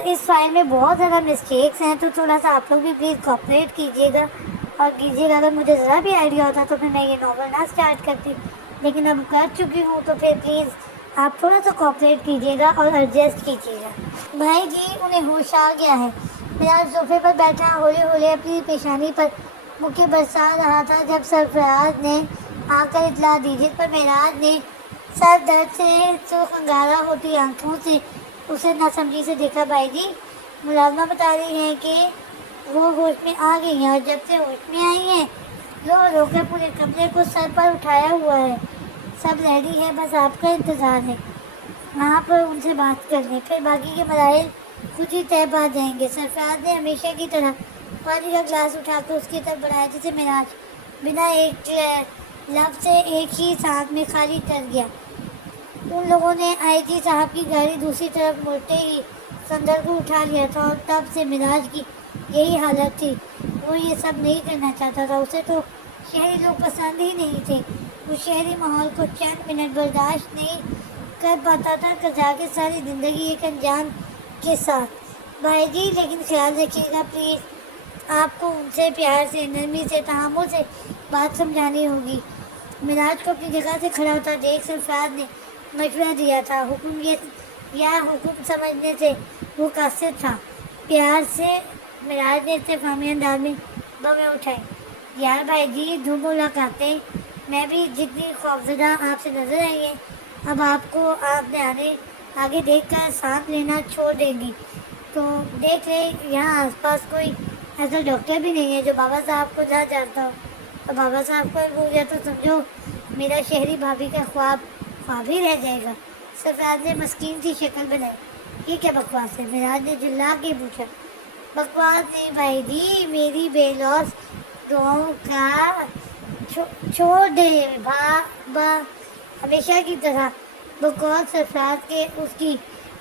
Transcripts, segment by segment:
اس file میں بہت زیادہ مسٹیکس ہیں، تو تھوڑا سا آپ لوگ بھی پلیز کوآپریٹ کیجیے گا اور کیجیے گا. اگر مجھے ذرا بھی آئیڈیا ہوتا تو پھر میں یہ ناول نہ اسٹارٹ کرتی، لیکن اب کر چکی ہوں تو پھر پلیز آپ تھوڑا سا کوآپریٹ کیجیے گا اور ایڈجسٹ کیجیے گا. بھائی جی انہیں ہوش آ گیا ہے. میرا صوفے پر بیٹھا ہولے ہولے اپنی پیشانی پر مکے برسا رہا تھا جب سرفراز نے آ کر اطلاع دی، جس پر معراج نے سر درد سے سرخ انگارہ ہوتی آنکھوں سے اسے ناسمجھی سے دیکھا. بھائی جی ملازمہ بتا رہی ہیں کہ وہ ہوش میں آ گئی ہیں اور جب سے ہوش میں آئی ہیں رو رو کر پورے کمرے کو سر پر اٹھایا ہوا ہے. سب ریڈی ہے، بس آپ کا انتظار ہے. آپ ان سے بات کر لیں، پھر باقی کے مراحل خود ہی طے پا جائیں گے. سرفراز نے ہمیشہ کی طرح پانی کا گلاس اٹھا کر اس کی طرف بڑھایا جسے معراج بنا ایک لفظ سے ایک ہی ساتھ میں خالی کر گیا. ان لوگوں نے آئی جی صاحب کی گاڑی دوسری طرف مڑتے ہی سندر کو اٹھا لیا تھا اور تب سے معراج کی یہی حالت تھی. وہ یہ سب نہیں کرنا چاہتا تھا. اسے تو شہری لوگ پسند ہی نہیں تھے. وہ شہری ماحول کو چند منٹ برداشت نہیں کر پاتا تھا جا کے ساری زندگی ایک انجان کے ساتھ. بھائی جی لیکن خیال رکھیے گا پلیز، آپ کو ان سے پیار سے، نرمی سے، تحمل سے بات سمجھانی ہوگی. معراج کو اپنی جگہ سے کھڑا ہوتا دیکھ سرفراز نے مشورہ دیا تھا. حکم سمجھنے سے وہ قاصر تھا. پیار سے معراج نے استفہامی انداز میں بمیں اٹھائی. یار بھائی جی دھوم ملاقاتیں. میں بھی جتنی خوفزدہ آپ سے نظر آئی ہیں اب آپ کو آپ نے آگے دیکھ کر سانس لینا چھوڑ دیں گی. تو دیکھ لیں یہاں آس پاس کوئی ایسا ڈاکٹر بھی نہیں ہے جو بابا صاحب کو نہ جانتا ہو. اور بابا صاحب کو بھول گیا تو سمجھو میرا شہری بھابھی کا خواب ہی رہ جائے گا. سرفراز نے مسکین سی شکل بنائی. یہ کیا بکواس ہے؟ معراج نے جھلا کے پوچھا. بکواس نہیں بھائی جی، میری بے لوث دعاؤں کا چھوڑ دے ہمیشہ کی طرح. بقول سرفراز کے اس کی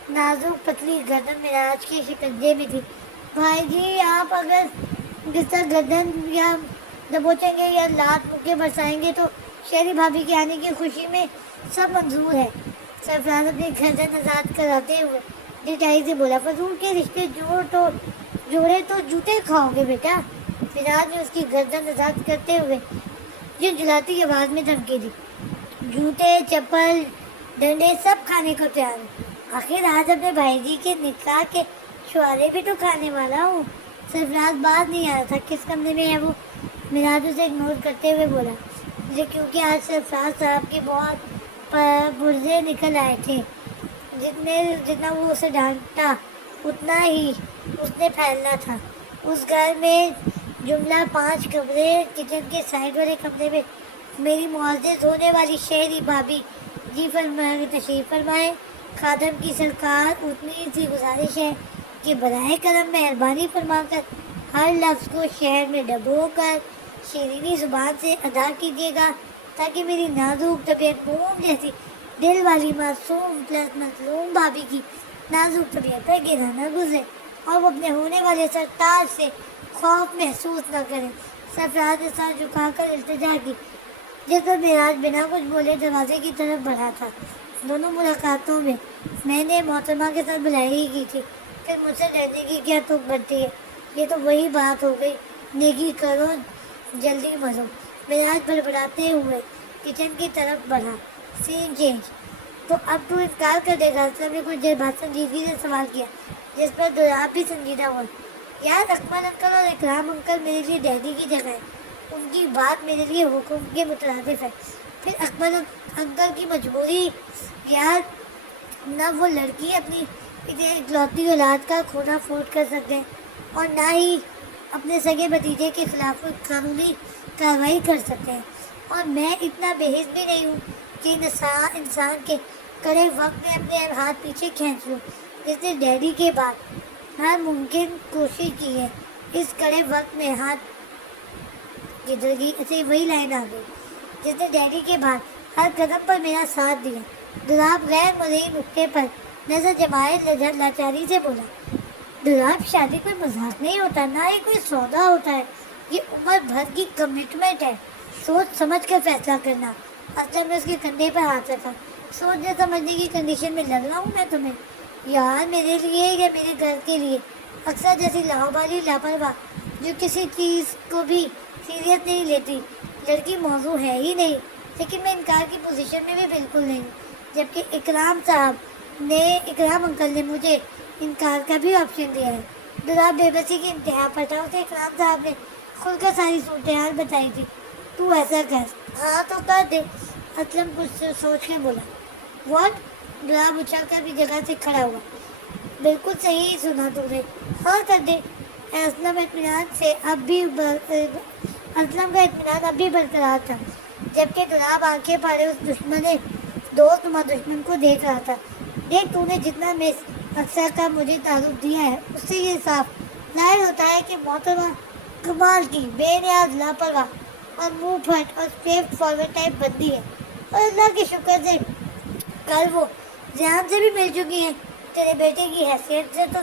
نازک پتلی گردن معراج کے شکنجے میں تھی. بھائی جی آپ اگر جس طرح گردن یا دبوچیں گے یا لات مکے برسائیں گے تو شہری بھابھی کے آنے کی خوشی میں سب منظور ہے. سرفراز اپنی گردن آزاد کراتے ہوئے ڈٹائی سے بولا. فضول کے رشتے جوڑے تو جوتے کھاؤ گے بیٹا. معراج نے اس کی گردن آزاد کرتے ہوئے جھنجھلاتی آواز میں دھمکی دی. جوتے، چپل، ڈنڈے سب کھانے کو تیار ہوں. آخر آج اپنے بھائی جی کے نکاح کے چھوارے بھی تو کھانے والا ہوں. سرفراز باز نہیں آ رہا تھا کس کمرے میں ہے وہ. معراج اسے اگنور کرتے ہوئے بولا. مجھے کیونکہ آج سرفراز صاحب کے بہت پرزے نکل آئے تھے. جتنا وہ اسے ڈانٹا اتنا ہی اس نے پھیلنا تھا. اس گھر میں جملہ 5 کمرے، کچن کے سائڈ والے کمرے میں میری معزز ہونے والی شہری بھابھی جی فرمائے تشریف فرمائے. خادم کی سرکار اتنی سی گزارش ہے کہ براہ کرم مہربانی فرما کر ہر لفظ کو شہر میں ڈبو کر شیرینی زبان سے ادا کیجیے گا تاکہ میری نازک طبیعت موم جیسی دل والی معصوم پلس مظلوم بھابھی کی نازک طبیعت پر گرا نہ گزرے اور وہ اپنے ہونے والے سرتاج سے خوف محسوس نہ کریں. سرفراز نے سر جھکا کر التجا کی جس پر معراج بنا کچھ بولے دروازے کی طرف بڑھا تھا. دونوں ملاقاتوں میں نے محترمہ کے ساتھ بلائی ہی کی تھی، پھر مجھ سے ڈرنے کی کیا تک بنتی ہے. یہ تو وہی بات ہو گئی، نیکی کرو جلدی مرو. معراج بڑبڑاتے ہوئے کچن کی طرف بڑھا. سین چینج. تو اب تو انکار کر دے گا؟ اسلم نے کچھ دیر بعد سنجیدگی سے سوال کیا جس پر دولاب بھی سنجیدہ ہوا. یار اکمل انکل اور اکرام انکل میرے لیے ڈیڈی کی جگہ ہے. ان کی بات میرے لیے حکم کے مترادف ہے. پھر اکمل انکل کی مجبوری. یار نہ وہ لڑکی اپنی اکلوتی اولاد کا کھونا افورڈ کر سکتے ہیں اور نہ ہی اپنے سگے بھتیجے کے خلاف قانونی کارروائی کر سکتے ہیں. اور میں اتنا بےحس بھی نہیں ہوں کہ انسان کے کڑے وقت میں اپنے ہاتھ پیچھے کھینچ لوں. جس نے ڈیڈی کے بعد ہر ممکن کوشش کی ہے اس کڑے وقت میں ہاتھ گدرگی سے وہی لائن آ گئی جس نے ڈیڈی کے بعد ہر قدم پر میرا ساتھ دیا. دولاب غیر مرئی نقطے پر نظر جمائے لاچاری سے بولا. دولاب شادی کوئی مذاق نہیں ہوتا، نہ ہی کوئی سودا ہوتا ہے. یہ عمر بھر کی کمٹمنٹ ہے. سوچ سمجھ کر فیصلہ کرنا. اصل میں اس کے کندھے پر ہاتھ رکھا. سوچنے سمجھنے کی کنڈیشن میں لگ رہا ہوں میں تمہیں؟ یار میرے لیے یا میرے گھر کے لیے اکثر جیسی لاہوبالی لاپرواہ جو کسی چیز کو بھی سیریس نہیں لیتی لڑکی موضوع ہے ہی نہیں. لیکن میں انکار کی پوزیشن میں بھی بالکل نہیں ہوں. جبکہ اکرام انکل نے مجھے انکار کا بھی آپشن دیا ہے. ذرا بے بسی کی انتہا پر تھا. اسے اکرام صاحب نے کھل کر ساری صورتحال بتائی تھی. تو ایسا کر. ہاں تو کر دے. اسلم کچھ سوچ کے بولا. واٹ؟ گلاب اچھل کر بھی جگہ سے کھڑا ہوا. بالکل صحیح سنا تم نے. ہاں کر دے. اسلم کا اطمینان اب بھی برقرار تھا. جبکہ گلاب آنکھیں پھاڑے اس دوست نما دشمن کو دیکھ رہا تھا. دیکھ تو نے جتنا مس اکثر کا مجھے تعارف دیا ہے اس سے یہ صاف ظاہر ہوتا ہے کہ محترمہ کمال کی بے نیاز لاپرواہ اور منہ پھٹ اور اسٹریٹ فارورڈ ٹائپ بندی ہے. اور اللہ کے شکر سے کل وہ ذہن سے بھی مل چکی ہیں. تیرے بیٹے کی حیثیت سے تو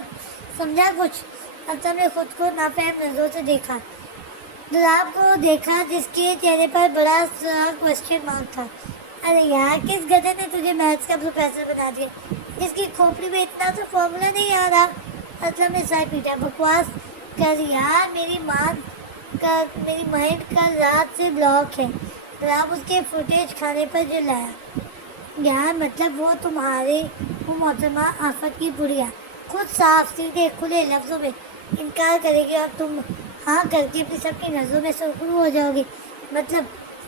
سمجھا کچھ. اسلم نے خود کو نافہم نظروں سے دیکھا. گلاب کو دیکھا جس کے چہرے پر بڑا سا کوشچن مارک تھا. ارے یار کس گدھے نے تجھے میتھس کا پروفیسر بنا دیا جس کی کھوپڑی میں اتنا تو فارمولا نہیں آ رہا. اسلم نے سر پیٹا. بکواس کر یار. میری مائنڈ کا رات سے بلاک ہے. گلاب اس کے فوٹیج کھانے پر جو لایا. یار مطلب وہ محترمہ آفت کی بڑھیا خود صاف سیدھے کھلے لفظوں میں انکار کرے گی اور تم ہاں کر کے اپنی سب کی نظروں میں سرخرو ہو جاؤ گی. مطلب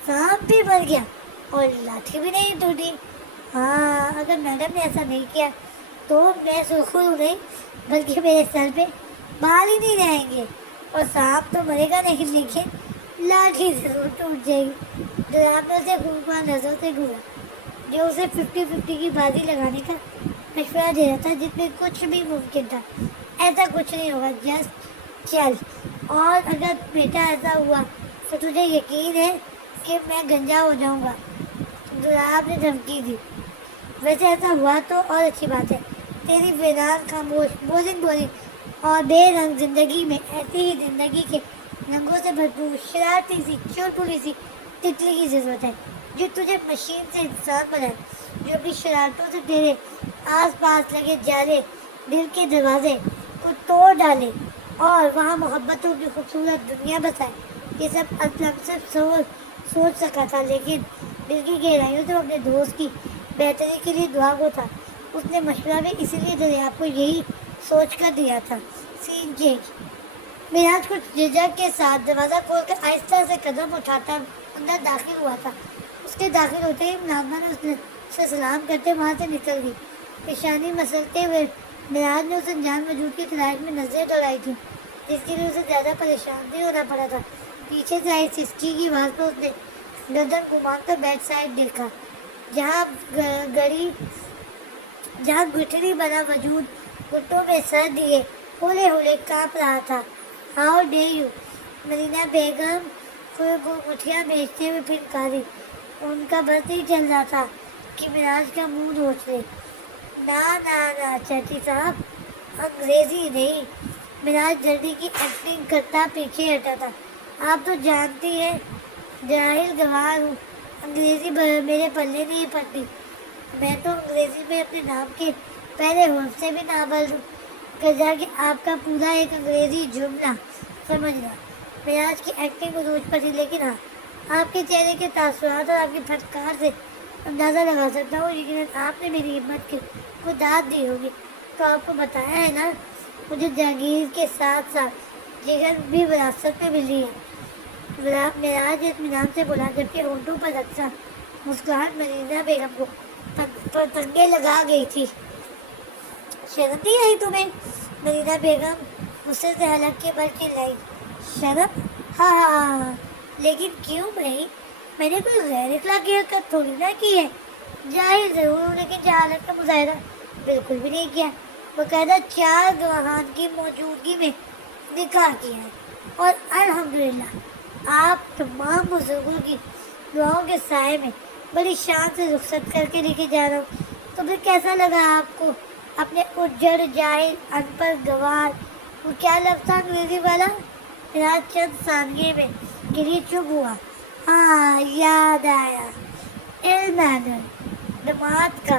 سانپ بھی مر گیا اور لاٹھی بھی نہیں ٹوٹی. ہاں اگر میڈم نے ایسا نہیں کیا تو میں سرخرو نہیں بلکہ میرے سر پہ بال ہی نہیں رہیں گے. اور سانپ تو مرے گا نہیں لیکن لاٹھی ضرور ٹوٹ جائے گی. گلاب نے اسے خوبصورت نظروں سے گھورا جو اسے 50-50 کی بازی لگانے کا مشورہ دے رہا تھا جس میں کچھ بھی ممکن تھا. ایسا کچھ نہیں ہوگا. جسٹ چل. اور اگر بیٹا ایسا ہوا تو تجھے یقین ہے کہ میں گنجا ہو جاؤں گا. گلاب نے دھمکی دی. ویسے ایسا ہوا تو اور اچھی بات ہے. تیری ویران خاموش بورنگ اور بے رنگ زندگی میں ایسی ہی زندگی کے رنگوں سے بھرپور شرارتی سی چولپلی سی تتلی کی ضرورت ہے جو تجھے مشین سے انسان بنائے. جو اپنی شرارتوں سے تیرے آس پاس لگے جالے دل کے دروازے کو توڑ ڈالے اور وہاں محبتوں کی خوبصورت دنیا بسائے. یہ سب اسلم صرف سوچ سکا تھا لیکن دل کی گہرائیوں سے اپنے دوست کی بہتری کے لیے دعا کو تھا. اس نے مشورہ بھی اسی لیے دریافت کو یہی سوچ کر دیا تھا. سین چینج. میراج کچھ جھجک کے ساتھ دروازہ کھول کر آہستہ سے قدم اٹھاتا اندر داخل ہوا تھا. اس کے داخل ہوتے ہی ملازمہ نے اسے سلام کرتے وہاں سے نکل گئی. پیشانی مسلتے ہوئے میراج نے اسے جان وجود کی تلاش میں نظریں دوڑائی تھیں جس کے لیے اسے زیادہ پریشان نہیں ہونا پڑا تھا. پیچھے سے آئی سسکی کی آواز پر اس نے گردن گھما کر بیک سائڈ دیکھا جہاں گٹھری بنا وجود گھٹوں میں سر دیے ہولے ہولے کانپ رہا تھا. How day you. ملینا بیگم کو مٹھیاں بیچتے ہوئے پھنکاری. ان کا بس نہیں چل رہا تھا کہ میراج کا منہ نوچ لے. نا چاچی صاحب انگریزی نہیں. میراج جلدی کی ایکٹنگ کرتا پیچھے ہٹا تھا. آپ تو جانتی ہیں جاہل گوار ہوں. انگریزی میرے پلے نہیں پڑتی. میں تو انگریزی میں اپنے نام کے پہلے حرف سے بھی نابلد ہوں. جا کہ آپ کا پورا ایک انگریزی جملہ سمجھنا. میراج کی ایکٹنگ عروج پر تھی لیکن ہاں آپ کے چہرے کے تاثرات اور آپ کی پھٹکار سے اندازہ لگا سکتا ہوں. یقیناً آپ نے میری ہمت کو داد دی ہوگی. تو آپ کو بتایا ہے نا مجھے جاگیر کے ساتھ ساتھ جگر بھی وراثت میں ملی ہے. میراج اطمینان سے بولا جبکہ ہونٹوں پر اکثر مسکراہٹ ملینا بیگم کو پتنگیں لگا گئی تھی. شرم نہیں آئی تمہیں؟ ملینا بیگم غصے سے حلق کے بل کے لائی. شرم؟ ہاں لیکن کیوں بھائی؟ میں نے کوئی غیر اخلاقی حرکت تھوڑی نہ کی ہے. جاہل ضرور ہوں لیکن جہالت کا مظاہرہ بالکل بھی نہیں کیا. باقاعدہ 4 گواہان کی موجودگی میں نکاح کیا ہے اور الحمدللہ آپ تمام بزرگوں کی دعاؤں کے سائے میں بڑی شان سے رخصت کر کے لے کے جا رہا ہوں. تو پھر کیسا لگا آپ کو اپنے اجڑ جاہل ان پڑھ گوار وہ کیا لفظ تھا انگریزی والا؟ میرا چند ثانیے میں گریہ چپ ہوا. ہاں یاد آیا. علم دماغ کا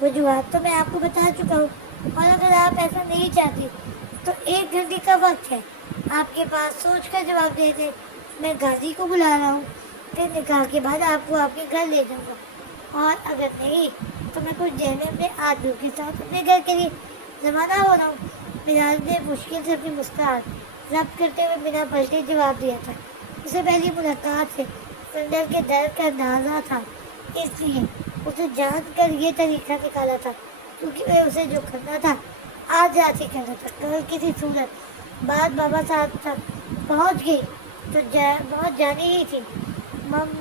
وجوہات تو میں آپ کو بتا چکا ہوں، اور اگر آپ ایسا نہیں چاہتی تو 1 گھنٹے کا وقت ہے آپ کے پاس، سوچ کر جواب دے دیں۔ میں غازی کو بلا رہا ہوں، پھر نکاح کے بعد آپ کو آپ کے گھر لے جاؤں گا، اور اگر نہیں تو میں کچھ دیر میں اپنے آدمیوں کے ساتھ اپنے گھر کے لیے روانہ ہو رہا ہوں۔ مراج نے مشکل سے اپنی مسکراہٹ ضبط کرتے ہوئے بنا پلٹے جواب دیا تھا۔ اسے پہلی ملاقات سے سندر کے درد کا اندازہ تھا، اس لیے اسے جان کر یہ طریقہ نکالا تھا، کیونکہ اسے جو کرنا تھا آج رات ہی کرنا تھا۔ کل کسی صورت بات بابا صاحب تک پہنچ گئی تو بہت جانی ہی تھی۔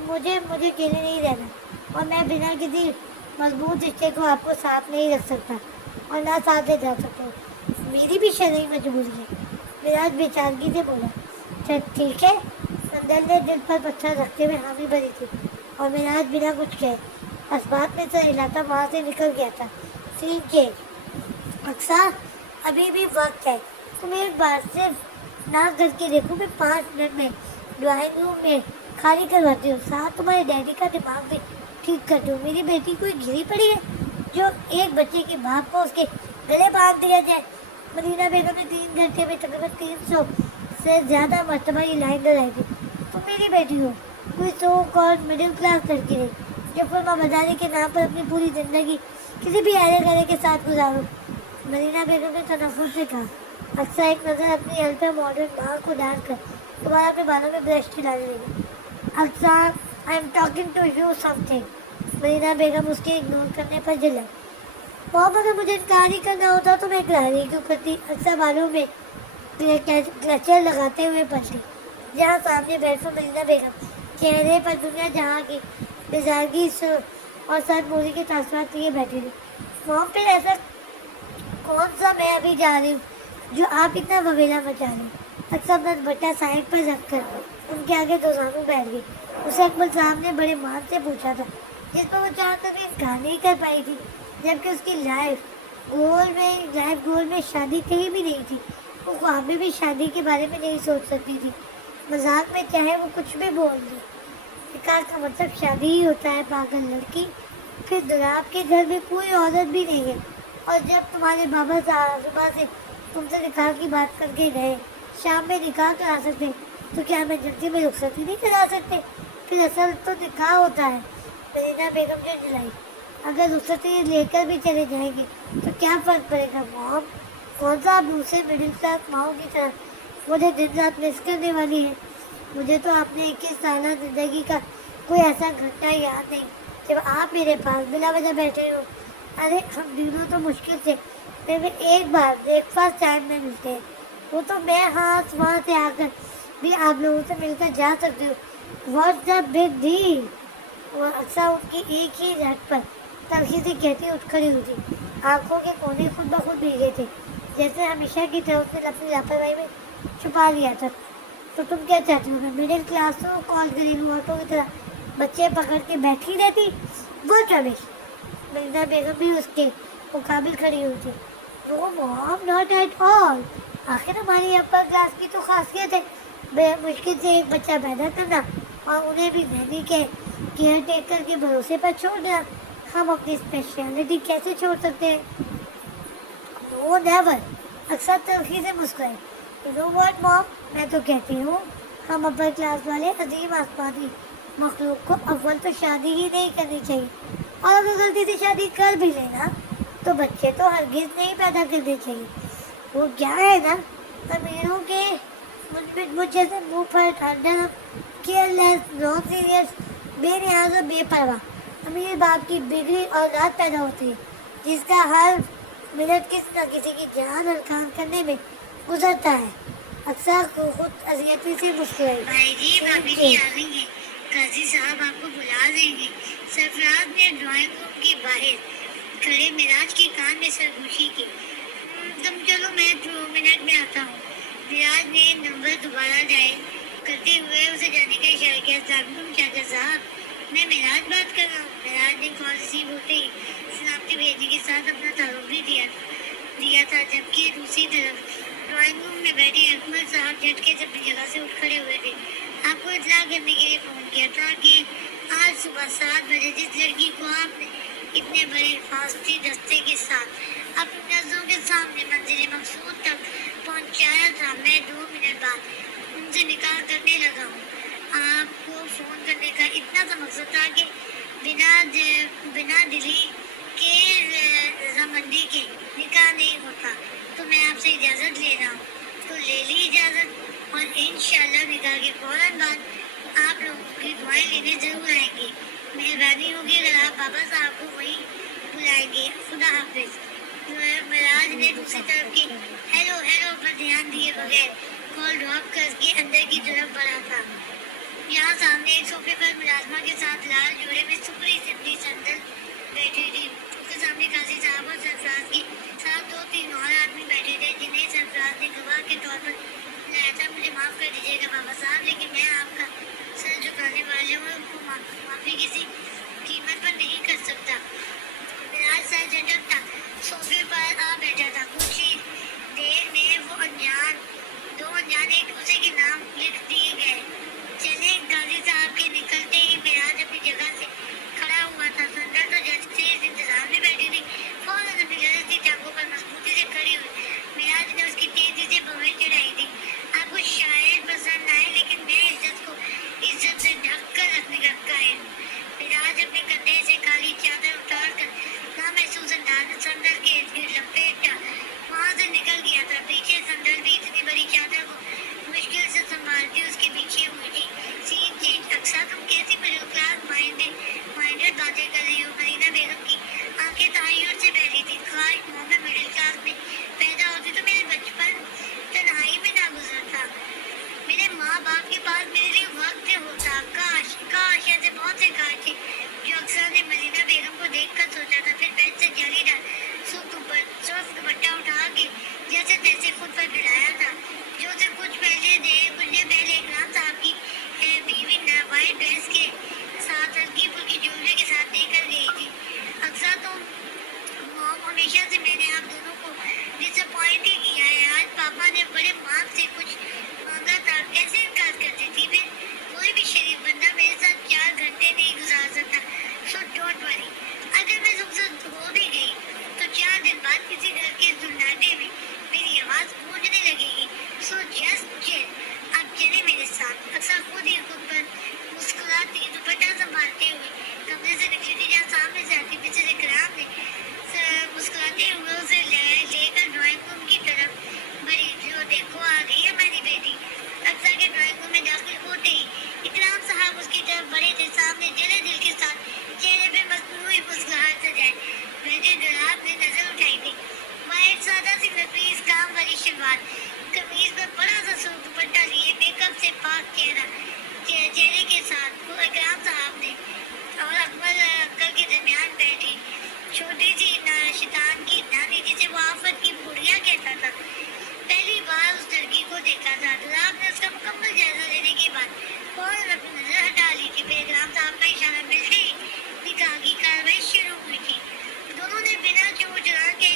مجھے اکیلے نہیں رہنا، اور میں بنا کسی مضبوط رشتے کو آپ کو ساتھ نہیں رکھ سکتا اور نہ ساتھ لے جا سکتا ہوں، میری بھی شرعی مجبوری ہے۔ مراج بے چارگی سے بولا۔ ٹھیک ہے۔ سندر نے دل پر پتھر رکھتے ہوئے حامی بھری تھی، اور مراج بنا کچھ کہے اسباب میں سر ہلاتا وہاں سے نکل گیا تھا۔ سین کے اقصا ابھی بھی وقت ہے، تم ایک بار صرف نہ کر کے دیکھو، میں 5 منٹ میں ڈرائنگ روم میں خالی کرواتی ہوں، ساتھ تمہارے ڈیڈی کا دماغ بھی ٹھیک کرتی ہوں۔ میری بیٹی کوئی گری پڑی ہے جو ایک بچے کے باپ کو اس کے گلے باندھ دیا جائے؟ مدینہ بیگم نے 3 گھنٹے میں تقریباً 300 سے زیادہ مرتبہ یہ لائن دہرائی تھی۔ تم میری بیٹی ہو، کوئی سو کال مڈل کلاس لڑکی نہیں جو فرما برداری کے نام پر اپنی پوری زندگی کسی بھی ایرے گرے کے ساتھ گزارو۔ مدینہ بیگم نے تنفر سے کہا۔ اکثر ایک نظر اپنی الٹرا ماڈرن ماں کو ڈال کر دوبارہ اپنے بالوں میں برش چلانے لگی۔ اکثر I am talking to you something. Madina Begum اس کے اگنور کرنے پر جلا۔ محمد اگر مجھے انکار ہی کرنا ہوتا تو میں اقرار ہی کیوں کرتی؟ اکثر بالوں میں کلچر لگاتے ہوئے پلٹی، جہاں سامنے بیٹھو مدینہ بیگم چہرے پر دنیا جہاں کی بزرگی اور سر موری کے تاثرات لیے بیٹھی تھی۔ وہاں پہ ایسا کون سا میں ابھی جا رہی ہوں جو آپ اتنا وویلا مچا رہے ہیں؟ اکثر اپنا بٹا سائڈ پر رکھ کر ان کے آگے دوزانوں بیٹھ گئی۔ اسے اکمل صاحب نے بڑے مان سے پوچھا تھا، جس پر وہ چاہ کر بھی انکار نہیں کر پائی تھی، جبکہ اس کی لائف گول میں شادی کہیں بھی نہیں تھی۔ وہ خواب میں بھی شادی کے بارے میں نہیں سوچ سکتی تھی، مذاق میں چاہے وہ کچھ بھی بول دے۔ نکاح کا مطلب شادی ہی ہوتا ہے پاگل لڑکی، پھر دولاب کے گھر میں کوئی عورت بھی نہیں ہے، اور جب تمہارے بابا صاحب صبح سے تم سے نکاح کی بات کر کے گئے شام میں نکاح کرا سکتے تو کیا میں جلدی میں رخصتی نہیں کرا سکتے؟ پھر اصل تو نکاح ہوتا ہے۔ مدینہ بیگم نے جلائی۔ اگر رخصتی لے کر بھی چلے جائیں گے تو کیا فرق پڑے گا موم؟ کون سا آپ دوسرے مڈل کلاس ماؤں کی طرح مجھے دن رات مس کرنے والی ہے؟ مجھے تو اپنے 21 سالہ زندگی کا کوئی ایسا گھنٹہ یاد نہیں جب آپ میرے پاس بلا وجہ بیٹھے ہو۔ ارے ہم دونوں تو مشکل سے پھر ایک بار بریک فاسٹ ٹائم میں ملتے ہیں، وہ تو میں وہاں سے آ کر بھی آپ لوگوں سے مل کر جا سکتی ہوں۔ What's the big deal? وہ اکثر ان کی ایک ہی رٹ پر تلخی سے کہتی اٹھ کھڑی ہوئی تھی۔ آنکھوں کے کونے خود بخود بھیگے تھے، جیسے ہمیشہ کی طرح اس نے اپنی لاپرواہی میں چھپا لیا تھا۔ تو تم کیا چاہتی ہو میں مڈل کلاس ہوں، کال گھریلو عورتوں کی طرح بچے پکڑ کے بیٹھی رہتی؟ وہ رمیش! مدینہ بیگم بھی اس کے مقابل کھڑی ہوئی تھی۔ نو موم، ناٹ ایٹ آل۔ آخر ہماری اپر کلاس کی تو خاصیت ہے بے مشکل سے ایک بچہ پیدا کرنا، اور انہیں بھی ذہنی کے کیئر ٹیکر کے بھروسے پر چھوڑنا۔ ہم اپنی اسپیشلٹی کیسے چھوڑ سکتے ہیں؟ نو نیور! اکثر تلخی سے مسکرائی۔ یو نو واٹ موم، میں تو کہتی ہوں ہم اپر کلاس والے عظیم آسمانی مخلوق کو اول تو شادی ہی نہیں کرنی چاہیے، اور اگر غلطی سے شادی کر بھی لینا تو بچے تو ہرگز نہیں پیدا کرنے چاہیے۔ وہ کیا ہے نا امیروں کے مجھ جیسے منہ پر ٹھنڈا، کیئر لیس، نان سیریس، بے نیاز اور بے پرواہ امیر باپ کی بگڑی اولاد پیدا ہوتی ہے، جس کا ہر منٹ کسی نہ کسی کی جان ہلکان کرنے میں گزرتا ہے۔ اکثر خود اذیتی سے مسکرائی۔ بھائی جی، بھابھی جی آ رہی ہیں، قاضی صاحب آپ کو بلا رہے ہیں۔ سرفراز نے ڈرائنگ روم کے باہر کھڑے مراج کے کان میں سرگوشی کی۔ تم چلو، میں 2 منٹ میں آتا ہوں۔ مراج نے نمبر دوبارہ ڈائل کرتے ہوئے اسے جانے کا اشارہ کیا۔ السلام چاچا صاحب، میں مراج بات کر رہا ہوں۔ مراج نے کال ریسیو ہوتے ہی سلامتی بھیجنے کے ساتھ اپنا تعارف بھی دیا تھا، جبکہ دوسری طرف ڈرائنگ روم میں بیٹھے اکمل صاحب جھٹکے سے اپنی جگہ سے اٹھ کھڑے ہوئے تھے۔ آپ کو اطلاع کرنے کے لیے فون کیا تھا کہ آج صبح 7 بجے جس لڑکی کو آپ نے اتنے بڑے حفاظتی دستے کے ساتھ اپنی نظروں کے سامنے منزل مقصود تک پہنچایا تھا۔ میں 2 منٹ بعد ان سے نکاح کرنے لگا ہوں۔ آپ کو فون کرنے کا اتنا سا مقصد تھا کہ بنا دلی کے رضامندی کے نکاح نہیں ہوتا، تو میں آپ سے اجازت لے رہا ہوں۔ تو لے لی اجازت، اور انشاءاللہ نکاح کے فوراً بعد آپ لوگوں کی دعائیں لینے ضرور آئیں گے۔ مہربانی ہوگی اگر آپ بابا صاحب کو وہیں بلائیں گے۔ خدا حافظ۔ مراج نے دوسری طرف کی ہیلو پر دھیان دیے بغیر کال ڈراپ کر کے اندر کی طرف بڑھا تھا۔ یہاں سامنے ایک صوفے پر ملازمہ کے ساتھ لال جوڑے میں سپری سپری سندل بیٹھی تھی۔ اس کے سامنے قاضی صاحب اور سرفراز کے ساتھ 2-3 اور آدمی بیٹھے تھے جنہیں سرفراز نے گواہ کے طور پر لایا تھا۔ مجھے معاف کر دیجیے گا بابا صاحب، لیکن میں آپ کا سر جھکانے والوں کو معافی کسی قیمت پر نہیں کر سکتا۔ مراج سر جھٹکتا صوفے پر آ بیٹھا تھا۔ کچھ ہی دیر میں وہ دو انجان ایک دوسرے کے نام لکھ دیے گئے۔ چلے قاضی صاحب کے نکلتے ہی مراج اپنی جگہ سے کھڑا ہوا تھا۔ سندر تو جیسے اس انتظار میں بیٹھی تھی، فوراً اپنی لرزتی ٹانگوں پر مضبوطی سے کھڑی ہوئی۔ مراج نے اس کی تیزی سے بغیر چڑھائی تھی۔ آپ کو شاید پسند آئے، لیکن میں عزت کو عزت سے ڈھک کر رکھنے کا قائل ہوں۔ مراج اپنے کندھے سے کالی چادر اتار کر نامحسوس انداز میں سندر کے ارد گرد لپیٹا وہاں سے نکل گیا تھا۔ پیچھے سندر بھی اتنی بڑی چادر کو مشکل سے سنبھالتی اس کے پیچھے ہوئی تھی۔ سین چینج۔ اکثر تم کیسی مڈل کلاس مائنڈیڈ باتیں کر رہی ہو؟ مرینا بیگم کی آنکھیں تحیر سے پھیلی تھی۔ کاش میں مڈل کلاس میں پیدا ہوتی تو میرے بچپن تنہائی میں نہ گزرتا، میرے ماں باپ کے پاس میرے لیے وقت ہوتا۔ کاش ایسے بہت سے کاش تھے جو اکثر نے مرینا بیگم کو دیکھ کر سوچا تھا۔ پھر بیڈ سے جلی دار سرخ دوپٹہ اٹھا کے جیسے تیسے خود پر پھیلایا تھا، جو اسے کچھ دیر پہلے اکرام صاحب کی بیوی وائٹ ڈریس کے ساتھ ہلکی پھلکی جویلری کے ساتھ دے کر گئی تھی۔ اکثر تو ہمیشہ سے میں نے آپ دونوں کو ڈس اپوائنٹ ہی کیا ہے۔ آج پاپا نے بڑے مان سے کچھ مانگا تھا، کیسے انکار کرتی تھی؟ پھر کوئی بھی شریف بندہ میرے ساتھ 4 گھنٹے نہیں گزار سکتا۔ سو ڈونٹ وری، اگر میں رخصت ہو بھی گئی تو 4 دن بعد کسی گھر کے سناٹے میں میری آواز گونجنے لگے گی۔ سو جسٹ چل۔ اب چلے میرے ساتھ۔ اکثر خود پر مسکراتی دوپٹہ سنبھالتے ہوئے کمرے سے نکلی تھی، جہاں سامنے سے آتی مسز اکرام نے مسکراتے ہوئے اسے لے کر ڈرائنگ روم کی طرف بڑھی۔ جو دیکھو آ گئی ہے میری بیٹی۔ اکثر کے ڈرائنگ روم میں داخل ہوتے ہی اکرام صاحب اس کی طرف بڑھے تھے، سامنے جلے دل کے ساتھ چہرے پہ مصنوعی مسکراہٹ سجائے بیٹھے جناب نے نظر اٹھائی تھی۔ وائٹ سادہ سی نفیس کام والی شلوار قمیض پر بڑا سا سرخ دوپٹہ لیے میک اپ سے پاک چہرے کے ساتھ وہ اکرام صاحب نے اور اکمل انکل کے درمیان بیٹھی چھوٹی سی شیطان کی نانی، جسے وہ آفت کی بڑھیا کہتا تھا، پہلی بار اس لڑکی کو دیکھا تھا۔ آپ نے اس کا مکمل جائزہ لینے کے بعد فوراً اپنی نظر ہٹا لی تھی۔ پھر اکرام صاحب کا اشارہ ملتے ہی نکاح کی کارروائی شروع ہوئی تھی۔ دونوں نے بنا چور چران کے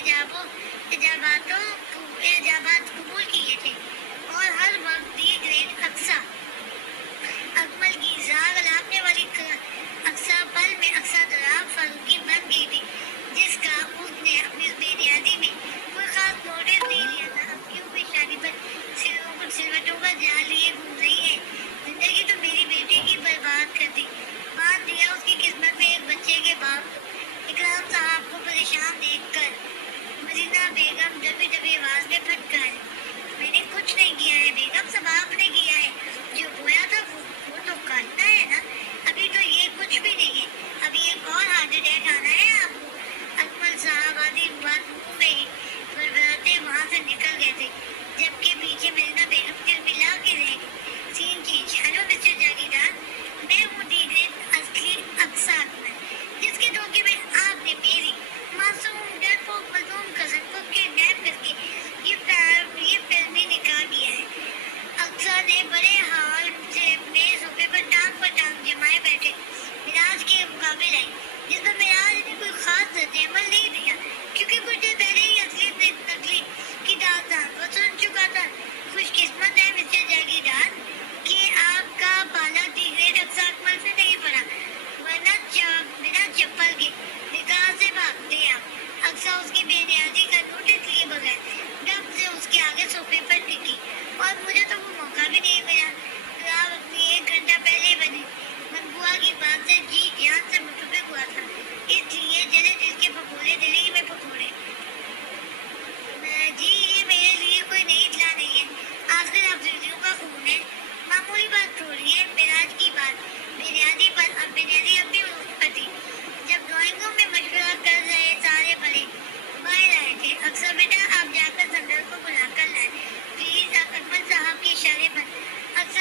ایجابات قبول کیے تھے، اور ہر وقت دی گریٹ اکمل کی زاغ لاپنے والی اقصا پل میں اقصا دراب فاروقی بن گئی تھی، جس کا اس نے اپنی بے نیازی میں کوئی خاص نوٹس نہیں لیا تھا۔ اب کیوں پیشانی پر سلوٹوں کا جال لیے گھوم رہی ہے؟ زندگی تو میری بیٹی کی برباد کر دی، باندھ دیا اس کی قسمت میں ایک بچے کے باپ کو۔ اکرام صاحب کو پریشان دیکھ کر مرینا بیگم دبی آواز میں پھٹکارے، میں نے کچھ نہیں کیا ہے بیگم، سب آپ نے کیا ہے۔ جو گویا تھا وہ تو کرنا ہے نا، ابھی تو یہ کچھ بھی نہیں ہے، ابھی ایک اور ہارٹ اٹیک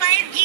5G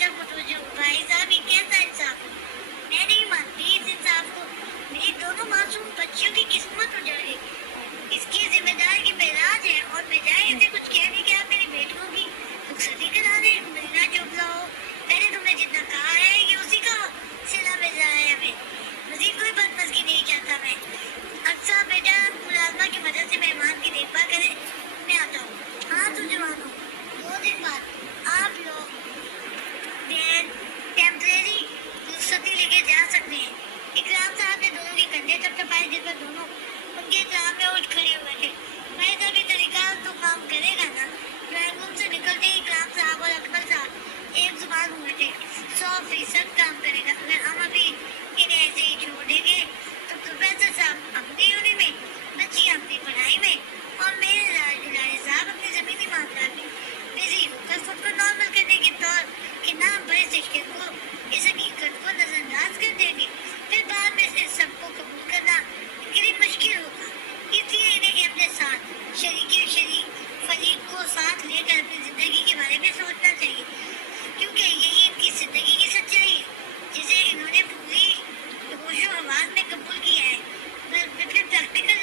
طرف متوجہ ہو. بھائی صاحب یہ کیسا انصاف ہو؟ میں نہیں مانتی اس انصاف کو. میری دونوں معصوم بچیوں کی قسمت اجڑ گئی. اس کی ذمہ دار کی معراج ہے اور بجائے اسے کچھ کہنے کے آپ میری بیٹیوں کی رخصتی کرا دیں. ملنا چوبلا ہو. پہلے تم نے جتنا کہا ہے یہ اسی کا صلہ مل رہا ہے ہمیں. مزید کوئی بدمزگی نہیں چاہتا میں. اقصیٰ بیٹا ملازمہ کی مدد سے مہمان کی دیکھ بھال کرے. میں آتا ہوں. ہاں تو جوانوں 2 دن بعد آپ لوگ ٹیمپریری رخصتی لے کے جا سکتے ہیں. اکرام صاحب نے دونوں کے کندھے تھپتھپائے جس پر دونوں ان کے احترام میں اٹھ کھڑے ہوئے تھے. بھائی صاحب یہ طریقہ تو کام کرے گا نا؟ ڈرائنگ روم سے نکلتے ہی اکرام صاحب اور اکبر صاحب ایک زبان ہوئے تھے. 100% کام کرے گا. اگر ہم ابھی انہیں ایسے ہی چھوڑ دیں گے تو پروفیسر صاحب اپنی یونی میں, بچیاں اپنی پڑھائی میں اور میرے راج دلارے صاحب اپنے زمینی معاملات میں بزی ہو کر خود کو نارمل کرنے کے طور کے نام پر اس رشتے کو, اس حقیقت کو نظر انداز کر دیں گے. پھر بعد میں سے سب کو قبول کرنا ان کے لیے مشکل ہوگا. اس لیے انہیں اپنے ساتھ شریک فریق کو ساتھ لے کر اپنی زندگی کے بارے میں سوچنا چاہیے, کیونکہ یہی ان کی زندگی کی سچائی ہے جسے انہوں نے پوری ہوش و حواس میں قبول کیا ہے. پھر پریکٹیکل